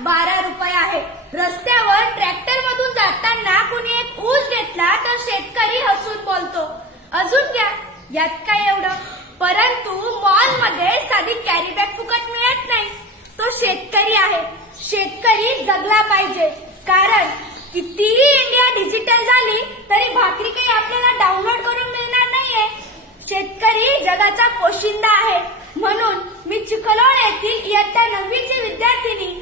बारा रुपये आहे रस्त्यावर ट्रॅक्टर मधून जाताना कुणी एक ऊस घेतला तर शेतकरी हसून बोलतो अजून घ्या यात काय एवढं परंतु मॉल मध्ये साधी कॅरी बॅग फुकट मिळत नाही तो शेतकरी आहे शेतकरी जगला पाहिजे कारण कितीही इंडिया डिजिटल झाली तरी भाकरी काही आपल्याला डाउनलोड करून मिळणार नाहीये शेतकरी जगाचा पोशिंदा आहे म्हणून मी चिखलोड येथील इयत्ता नववीची विद्यार्थिनी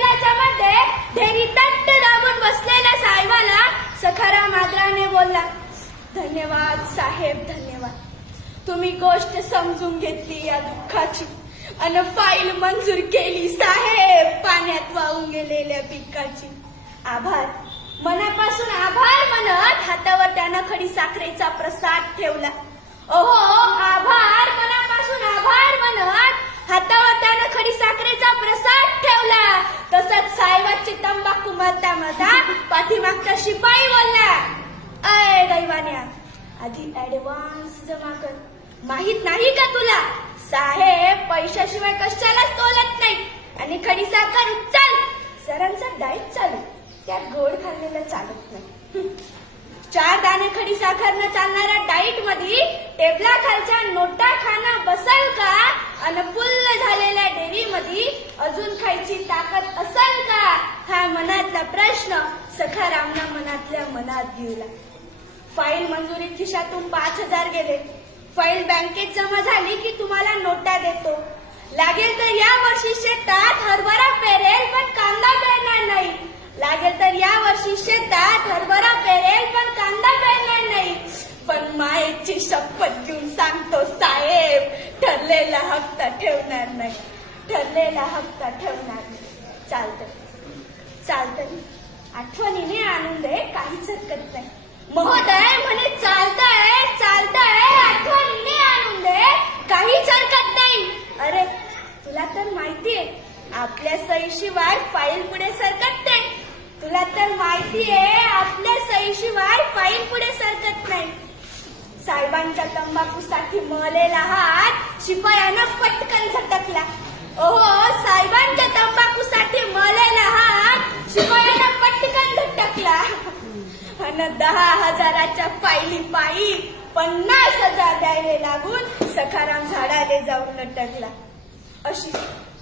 टेबलाच्या मध्ये तट्ट दाबून बसलेल्या साहेबाला सखाराम आदराने बोलला धन्यवाद साहेब धन्यवाद तुम्ही गोष्ट समजून घेतली या दुःखाची अन फाईल मंजूर केली साहेब पाण्यात वाहून गेलेल्या पिकाची आभार मनापासून आभार म्हणत हातावर त्यानं खडी साखरेचा प्रसाद ठेवला ओहो आभार मनापासून आभार म्हणत सितंबा कुमलता मधा पाठीमागचा शिपाई बोलला अय दैवान्या आधी ऍडव्हान्स जमा कर माहित नाही का तुला साहेब पैशाशिवाय कशालाच बोलत नाही आणि खडी साखर उचल सरांचा डाईट चालू त्यात गोड खाल्लेलं चालत नाही चार दाणे खडी साखर न चालणाऱ्या डाईट मध्ये टेबला खालच्या नोटा खाना बसल का आणि फुल्ल झालेल्या डेअरी मध्ये अजून खायची ताकद असल का हा मनातला प्रश्न सखारामना मनातल्या मनात दिवला फाईल मंजुरी खिशातून पाच हजार गेले फाईल बँकेत जमा झाली की तुम्हाला नोटा देतो लागेल तर या वर्षी शेतात हरभरा पेरेल पण कांदा पेरणार नाही लागेल तर या वर्षी शेतात हरभरा पेरेल पण कांदा पेरणार नाही पण मायेची शपथ घेऊन सांगतो साहेब ठरलेला हप्ता ठेवणार नाही ठरलेला हप्ता ठेवणार नाही चालतं आठवणीने आनंद आहे काहीच हरकत नाही महोदय म्हणे चालताय चालताय आठवणीने आनंद आहे काहीच हरकत नाही अरे तुला तर माहितीये आपल्या सईशिवाय फाईल पुढे सरकत नाही तुला तर आहे आपल्या सईशिवाय फाईल पुढे सरकत नाही साहेबांच्या तंबाखूसाठी मलेला हात शिपायानं पटकन हजाराच्या फायली पायी पन्नास हजार द्यायला लागून सखाराम झाडाले जाऊन लटकला अशी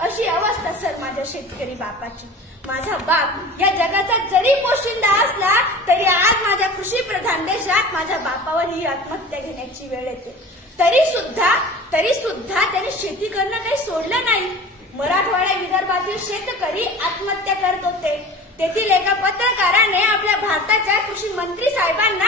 अशी अवस्था सर माझ्या शेतकरी बापाची माझा बाप या जगाचा जरी पोशिंदा असला तरी आज माझ्या कृषी प्रधान देशात माझ्या बापावर ही आत्महत्या घेण्याची वेळ येते तरी सुद्धा तरी सुद्धा त्याने शेती करणं काही सोडलं नाही मराठवाड्या विदर्भातील शेतकरी आत्महत्या करत होते तेथील एका पत्रकाराने आपल्या भारताच्या कृषी मंत्री साहेबांना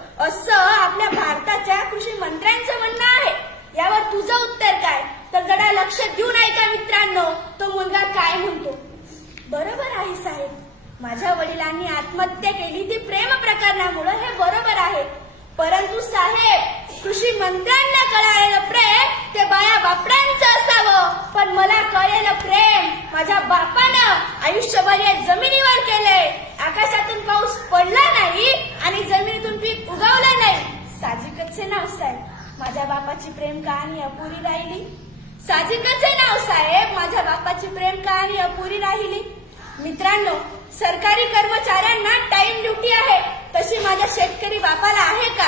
असं आपल्या भारताच्या कृषी मंत्र्यांचं म्हणणं आहे यावर तुझं उत्तर काय तर जरा लक्ष देऊन ऐका मित्रांनो तो मुलगा काय म्हणतो बरोबर आहे साहेब माझ्या वडिलांनी आत्महत्या केली ती प्रेम प्रकरणामुळे हे बरोबर आहे परंतु साहेब कृषी मंत्र्यांना कळालेलं प्रेम ते बाया बापड्यांचं असावं पण मला कळेल प्रेम माझ्या बापानं आयुष्यभर या जमिनीवर केलंय आकाशातून पाऊस पडला नाही आणि जमिनीतून पीक उगवलं नाही साजिकच नाव साहेब माझ्या बापाची प्रेम कहाणी अपुरी राहिली साजिकच नाव साहेब माझ्या बापाची प्रेम कहाणी अपुरी राहिली मित्रांनो सरकारी कर्मचाऱ्यांना टाइम ड्युटी आहे तशी माझ्या शेतकरी बापाला आहे का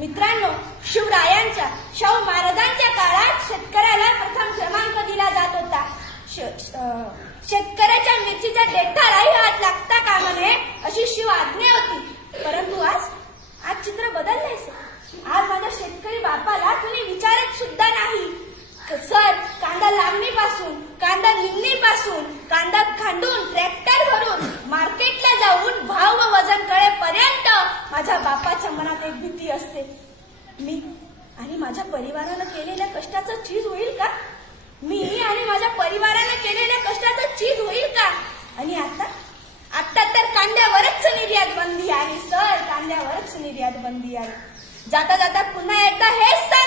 मित्रांनो शिवरायांच्या शाहू महाराजांच्या काळात शेतकऱ्याला प्रथम क्रमांक दिला जात होता शेतकऱ्याच्या मिरचीचा मिरचीच्या राही हात लागता कामा नये अशी शिव आज्ञा होती परंतु आज आज चित्र बदलले आज माझ्या शेतकरी बापाला तुम्ही विचारत सुद्धा नाही सर कांदा लागणीपासून कांदा पासून कांदा खांडून ट्रॅक्टर मी आणि माझ्या परिवाराने केलेल्या कष्टाचं चीज होईल का मी आणि माझ्या परिवाराने केलेल्या कष्टाचं चीज होईल का आणि आता आता तर कांद्यावरच निर्यात बंदी आहे सर कांद्यावरच निर्यात बंदी आहे जाता जाता पुन्हा एकदा हे